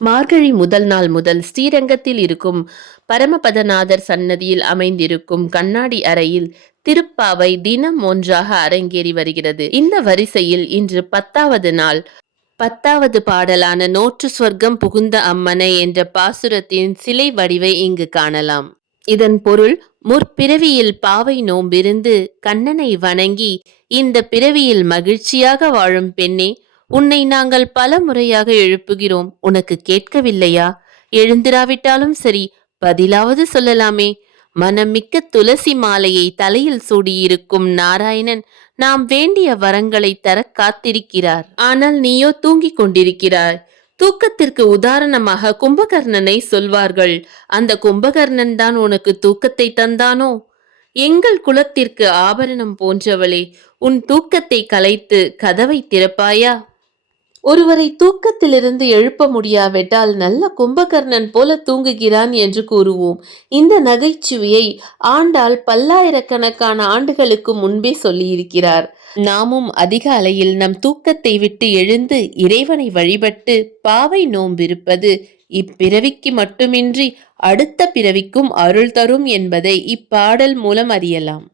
மார்கழி முதல் நாள் முதல் ஸ்ரீரங்கத்தில் இருக்கும் பரமபதநாதர் சன்னதியில் அமைந்திருக்கும் கண்ணாடி அறையில் திருப்பாவை தினம் ஒன்றாக அரங்கேறி வருகிறது. இந்த வரிசையில் இன்று 10வது நாள் 10வது பாடலான நோற்று சொர்க்கம் புகுந்த அம்மனை என்ற பாசுரத்தின் சிலை வடிவை இங்கு காணலாம். இதன் பொருள், முற்பிறவியில் பாவை நோம்பிருந்து கண்ணனை வணங்கி இந்த பிறவியில் மகிழ்ச்சியாக வாழும் பெண்ணே, உன்னை நாங்கள் பல முறையாக எழுப்புகிறோம், உனக்கு கேட்கவில்லையா? எழுந்திராவிட்டாலும் சரி, பதிலாவது சொல்லலாமே. மனமிக்க துளசி மாலையை தலையில் சூடியிருக்கும் நாராயணன் நாம் வேண்டிய வரங்களை தர காத்திருக்கிறார். ஆனால் நீயோ தூங்கிக் கொண்டிருக்கிறாய். தூக்கத்திற்கு உதாரணமாக கும்பகர்ணனை சொல்வார்கள். அந்த கும்பகர்ணன் தான் உனக்கு தூக்கத்தை தந்தானோ? எங்கள் குலத்திற்கு ஆபரணம் போன்றவளே, உன் தூக்கத்தை கலைத்து கதவை திறப்பாயா? ஒருவரை தூக்கத்திலிருந்து எழுப்ப முடியாவிட்டால் நல்ல கும்பகர்ணன் போல தூங்குகிறான் என்று கூறுவோம். இந்த நகைச்சுவையை ஆண்டாள் பல்லாயிரக்கணக்கான ஆண்டுகளுக்கு முன்பே சொல்லியிருக்கிறார். நாமும் அதிகாலையில் நம் தூக்கத்தை விட்டு எழுந்து இறைவனை வழிபட்டு பாவை நோம்பிருப்பது இப்பிறவிக்கு மட்டுமின்றி அடுத்த பிறவிக்கும் அருள் தரும் என்பதை இப்பாடல் மூலம் அறியலாம்.